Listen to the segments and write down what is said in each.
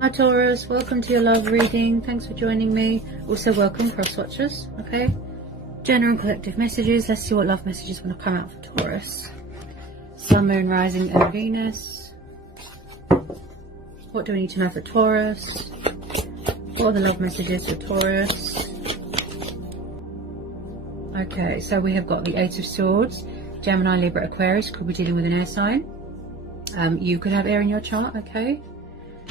Hi Taurus, welcome to your love reading. Thanks for joining me. Also welcome cross watchers. Okay, general and collective messages. Let's see what love messages want to come out for Taurus. Sun, Moon, Rising and Venus. What do we need to know for Taurus? What are the love messages for Taurus? Okay, so we have got the Eight of Swords. Gemini, Libra, Aquarius. Could be dealing with an air sign. You could have air in your chart. Okay.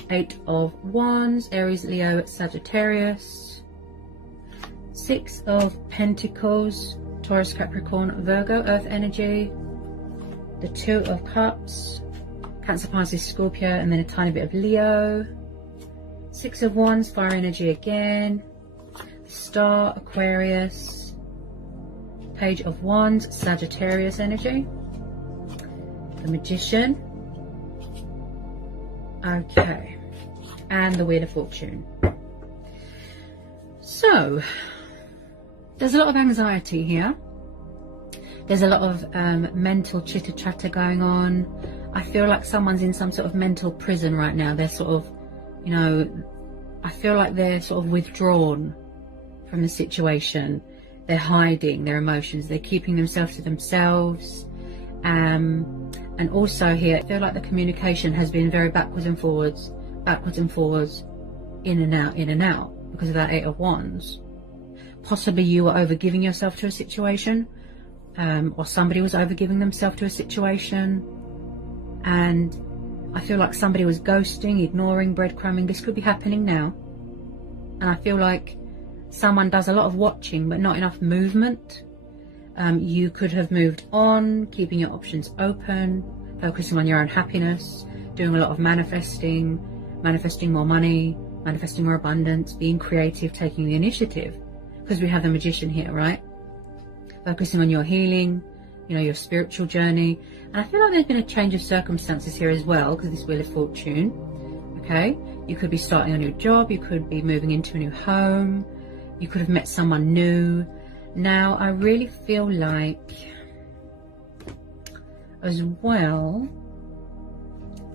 Eight of Wands, Aries, Leo, Sagittarius. Six of Pentacles, Taurus, Capricorn, Virgo, Earth energy. The Two of Cups, Cancer, Pisces, Scorpio, and then a tiny bit of Leo. Six of Wands, fire energy again. The Star, Aquarius. Page of Wands, Sagittarius energy. The Magician. Okay, and the Wheel of Fortune. So there's a lot of anxiety here. There's a lot of mental chitter chatter going on. I feel like someone's in some sort of mental prison right now. They're sort of, you know, I feel like they're sort of withdrawn from the situation. They're hiding their emotions. They're keeping themselves to themselves. And also here, I feel like the communication has been very backwards and forwards, in and out, because of that Eight of Wands. Possibly you were overgiving yourself to a situation, or somebody was overgiving themselves to a situation, and I feel like somebody was ghosting, ignoring, breadcrumbing. This could be happening now, and I feel like someone does a lot of watching but not enough movement. You could have moved on, keeping your options open, focusing on your own happiness, doing a lot of manifesting more money, manifesting more abundance, being creative, taking the initiative, because we have the Magician here, right? Focusing on your healing, you know, your spiritual journey. And I feel like there's been a change of circumstances here as well, because this Wheel of Fortune. Okay, you could be starting a new job, you could be moving into a new home, you could have met someone new. Now, I really feel like, as well,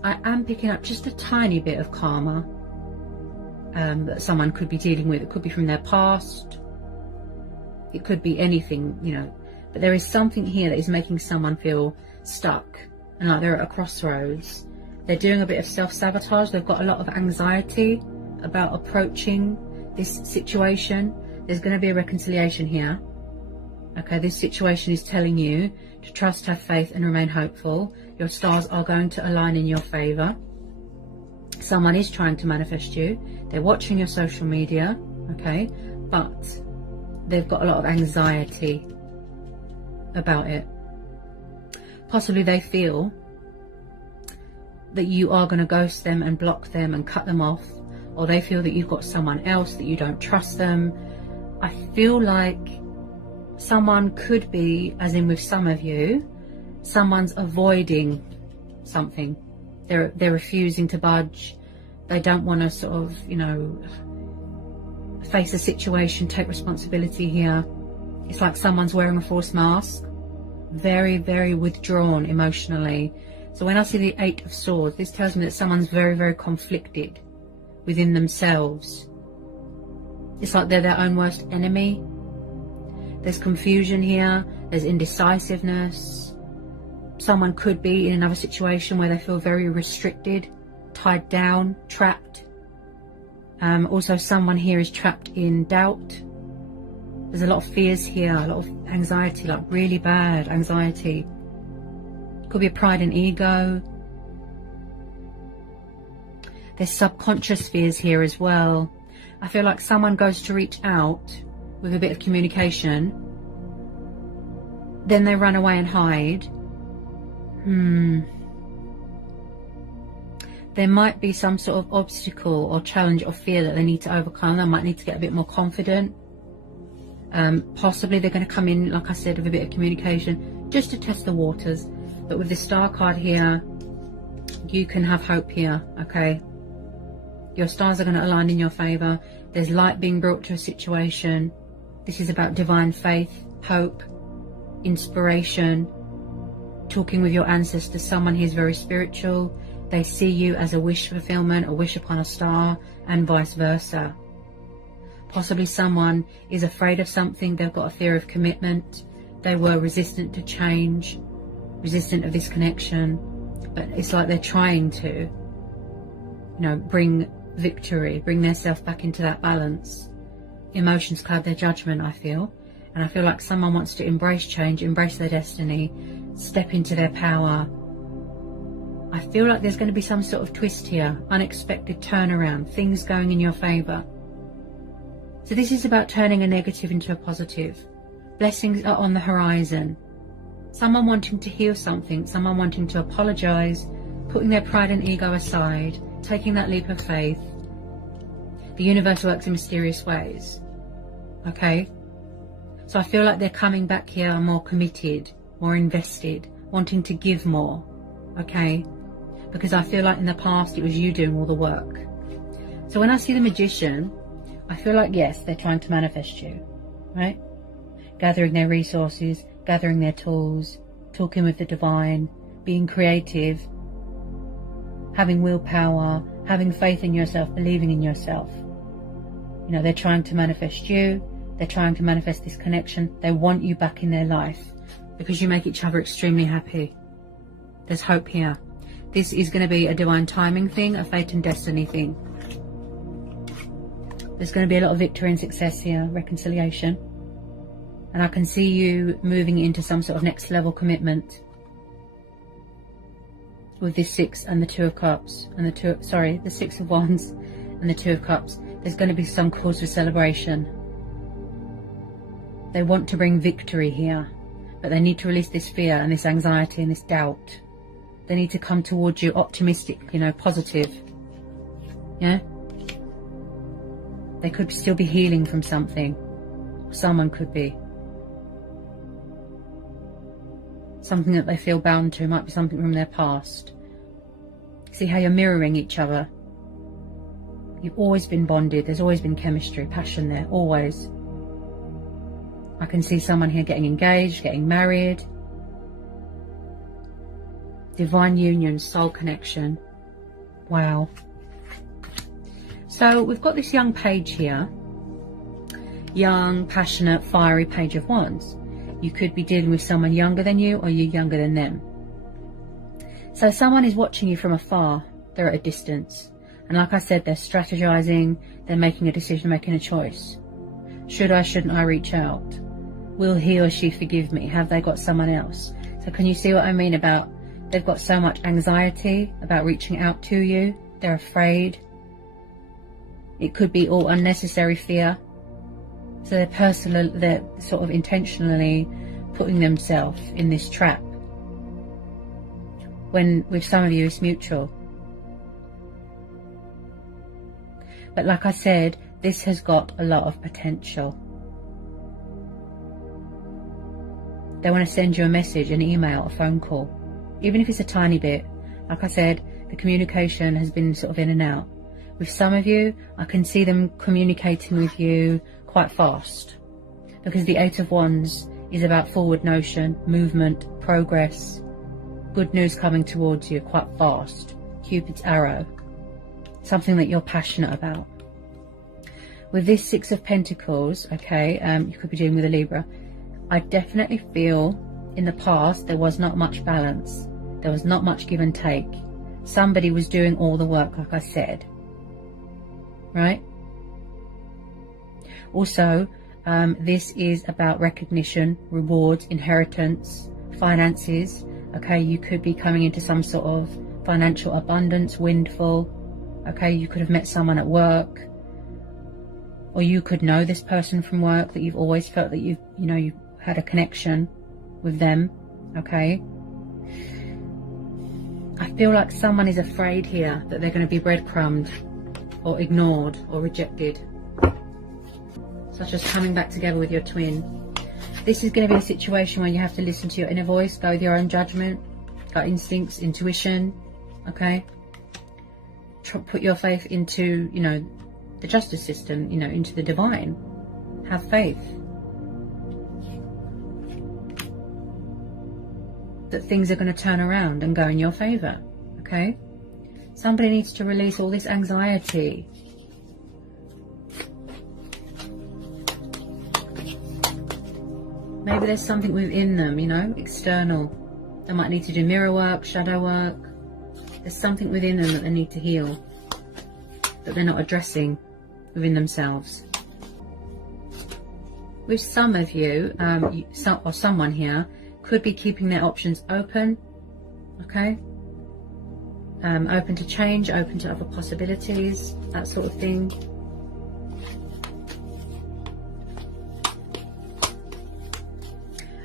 I am picking up just a tiny bit of karma that someone could be dealing with. It could be from their past. It could be anything, you know. But there is something here that is making someone feel stuck and like they're at a crossroads. They're doing a bit of self-sabotage. They've got a lot of anxiety about approaching this situation. There's going to be a reconciliation here. Okay, this situation is telling you to trust, have faith and remain hopeful. Your stars are going to align in your favor. Someone is trying to manifest you. They're watching your social media, okay, but they've got a lot of anxiety about it. Possibly they feel that you are going to ghost them and block them and cut them off, or they feel that you've got someone else, that you don't trust them. I feel like someone could be, as in with some of you, someone's avoiding something. They're refusing to budge. They don't want to sort of, you know, face a situation, take responsibility here. It's like someone's wearing a false mask. Very, very withdrawn emotionally. So when I see the Eight of Swords, this tells me that someone's very, very conflicted within themselves. It's like they're their own worst enemy. There's confusion here. There's indecisiveness. Someone could be in another situation where they feel very restricted, tied down, trapped. Also, someone here is trapped in doubt. There's a lot of fears here, a lot of anxiety, like really bad anxiety. Could be a pride and ego. There's subconscious fears here as well. I feel like someone goes to reach out with a bit of communication, then they run away and hide. There might be some sort of obstacle or challenge or fear that they need to overcome. They might need to get a bit more confident. Possibly they're going to come in, like I said, with a bit of communication just to test the waters. But with the Star card here, you can have hope here, okay? Your stars are going to align in your favor. There's light being brought to a situation. This is about divine faith, hope, inspiration, talking with your ancestors, someone who's very spiritual, They see you as a wish fulfillment, a wish upon a star, and vice versa. Possibly someone is afraid of something. They've got a fear of commitment. They were resistant to change, resistant of this connection. But it's like they're trying to, bring victory, bring themselves back into that balance. Emotions cloud their judgment, I feel. And I feel like someone wants to embrace change, embrace their destiny, step into their power. I feel like there's going to be some sort of twist here, unexpected turnaround, things going in your favour. So this is about turning a negative into a positive. Blessings are on the horizon. Someone wanting to heal something, someone wanting to apologise, putting their pride and ego aside, taking that leap of faith. The universe works in mysterious ways. Okay? So I feel like they're coming back here more committed, more invested, wanting to give more. Okay? Because I feel like in the past it was you doing all the work. So when I see the Magician, I feel like, yes, they're trying to manifest you. Right? Gathering their resources, gathering their tools, talking with the divine, being creative, having willpower, having faith in yourself, believing in yourself. They're trying to manifest you. They're trying to manifest this connection. They want you back in their life because you make each other extremely happy. There's hope here. This is going to be a divine timing thing, a fate and destiny thing. There's going to be a lot of victory and success here, reconciliation. And I can see you moving into some sort of next level commitment with this 6 and the 2 of Cups and the 6 of Wands and the 2 of Cups. There's going to be some cause for celebration. They want to bring victory here, but they need to release this fear and this anxiety and this doubt. They need to come towards you optimistic, positive. Yeah? They could still be healing from something. Someone could be. Something that they feel bound to, might be something from their past. See how you're mirroring each other. You've always been bonded. There's always been chemistry, passion there, always. I can see someone here getting engaged, getting married. Divine union, soul connection. Wow. So we've got this young page here. Young, passionate, fiery Page of Wands. You could be dealing with someone younger than you, or you're younger than them. So someone is watching you from afar. They're at a distance. And like I said, they're strategizing. They're making a decision, making a choice. Should I, shouldn't I reach out? Will he or she forgive me? Have they got someone else? So can you see what I mean about they've got so much anxiety about reaching out to you? They're afraid. It could be all unnecessary fear. So they're sort of intentionally putting themselves in this trap. When with some of you it's mutual. But like I said, this has got a lot of potential. They want to send you a message, an email, a phone call. Even if it's a tiny bit. Like I said, the communication has been sort of in and out. With some of you, I can see them communicating with you quite fast. Because the 8 of Wands is about forward motion, movement, progress. Good news coming towards you quite fast. Cupid's arrow. Something that you're passionate about. With this 6 of Pentacles, okay, you could be dealing with a Libra. I definitely feel in the past there was not much balance. There was not much give and take. Somebody was doing all the work, like I said. Right? Also, this is about recognition, rewards, inheritance, finances. Okay, you could be coming into some sort of financial abundance, windfall. Okay, you could have met someone at work. Or you could know this person from work that you've always felt that you've had a connection with them. Okay. I feel like someone is afraid here that they're going to be breadcrumbed or ignored or rejected. Such as coming back together with your twin. This is going to be a situation where you have to listen to your inner voice, go with your own judgment, gut instincts, intuition. Okay. Put your faith into, the justice system, into the divine. Have faith. That things are going to turn around and go in your favour. Okay? Somebody needs to release all this anxiety. Maybe there's something within them, you know, external. They might need to do mirror work, shadow work. There's something within them that they need to heal, that they're not addressing within themselves. With some of you, or someone here, could be keeping their options open, okay? Open to change, open to other possibilities, that sort of thing.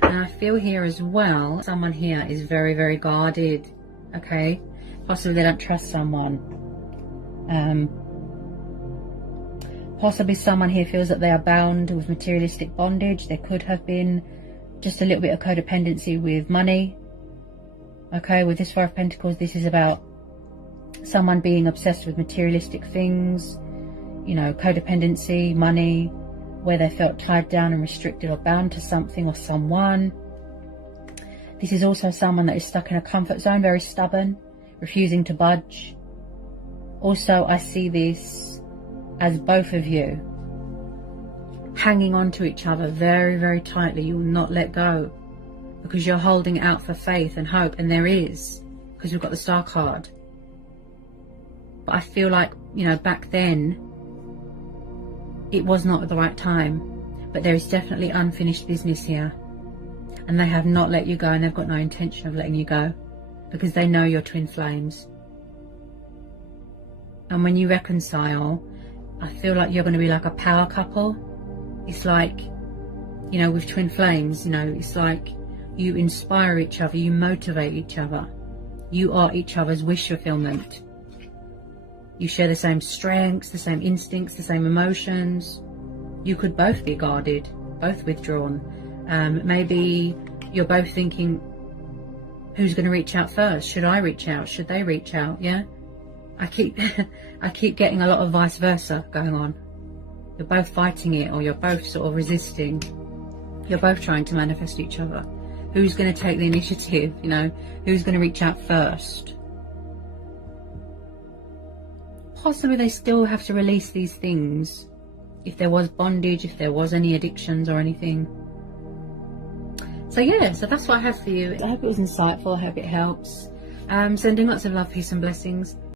And I feel here as well, someone here is very, very guarded, okay? Possibly they don't trust someone. Possibly someone here feels that they are bound with materialistic bondage. There could have been just a little bit of codependency with money. Okay, with this Five of Pentacles, this is about someone being obsessed with materialistic things, you know, codependency, money, where they felt tied down and restricted or bound to something or someone. This is also someone that is stuck in a comfort zone, very stubborn, refusing to budge. Also, I see this as both of you hanging on to each other very, very tightly. You will not let go, because you're holding out for faith and hope, and there is, because we've got the Star card. But I feel like, you know, back then it was not at the right time, but there is definitely unfinished business here, and they have not let you go, and they've got no intention of letting you go, because they know you're twin flames. And when you reconcile, I feel like you're going to be like a power couple. It's like, you know, with twin flames, you know, it's like you inspire each other, you motivate each other. You are each other's wish fulfillment. You share the same strengths, the same instincts, the same emotions. You could both be guarded, both withdrawn. Maybe you're both thinking, who's going to reach out first? Should I reach out? Should they reach out? Yeah. I keep getting a lot of vice versa going on. You're both fighting it, or you're both sort of resisting. You're both trying to manifest each other. Who's going to take the initiative? You know, who's going to reach out first? Possibly they still have to release these things. If there was bondage, if there was any addictions or anything. So yeah, so that's what I have for you. I hope it was insightful. I hope it helps. Sending lots of love, peace and blessings.